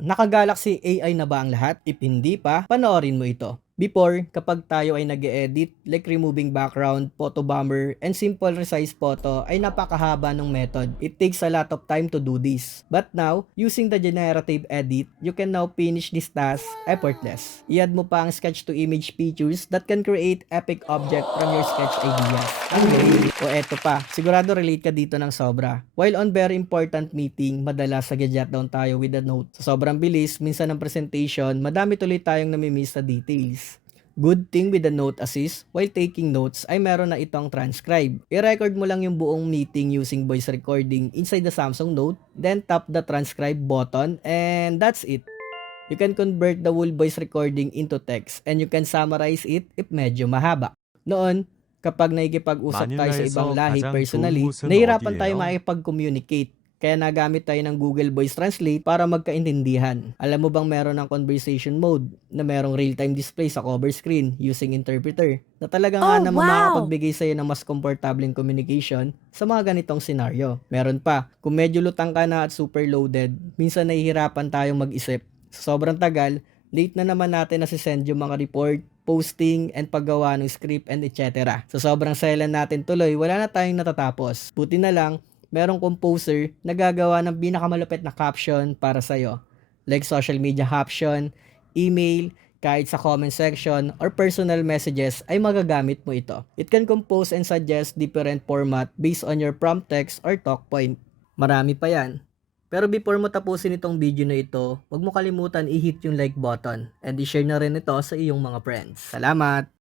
Naka-Galaxy AI na ba ang lahat? If hindi pa, panoorin mo ito. Before, kapag tayo ay nag-edit, like removing background, photo bomber, and simple resize photo, ay napakahaba ng method. It takes a lot of time to do this. But now, using the generative edit, you can now finish this task effortless. I-add mo pa ang sketch to image features that can create epic object from your sketch ideas. Ang galing! O eto pa, sigurado relate ka dito ng sobra. While on very important meeting, madalas nag-jot down tayo with a note. Sa sobrang bilis, minsan ng presentation, madami tuloy tayong namimiss sa details. Good thing with the note assist, while taking notes ay meron na itong transcribe. I-record mo lang yung buong meeting using voice recording inside the Samsung Note, then tap the transcribe button, and that's it. You can convert the whole voice recording into text and you can summarize it if medyo mahaba. Noon, kapag nakikipag-usap tayo sa ibang 마닐라에서 lahi 가장 좋은 personally, 곳은 nahirapan tayo 어디예요? makipag-communicate. Kaya nagamit tayo ng Google Voice Translate para magkaintindihan. Alam mo bang meron ng conversation mode na merong real-time display sa cover screen using interpreter na talaga nga Oh, naman wow! makakapagbigay sa'yo ng mas komportableng communication sa mga ganitong senaryo. Meron pa, kung medyo lutang ka na at super loaded, minsan nahihirapan tayong mag-isip. Sa sobrang tagal, late na naman natin send yung mga report, posting, and paggawa ng script and etc. Sa sobrang silent natin tuloy, wala na tayong natatapos. Buti na lang, merong composer na gagawa ng pinakamalupit na caption para sa'yo. Like social media caption, email, kahit sa comment section or personal messages ay magagamit mo ito. It can compose and suggest different format based on your prompt text or talk point. Marami pa yan. Pero before mo tapusin itong video na ito, huwag mo kalimutan i-hit yung like button and i-share na rin ito sa iyong mga friends. Salamat!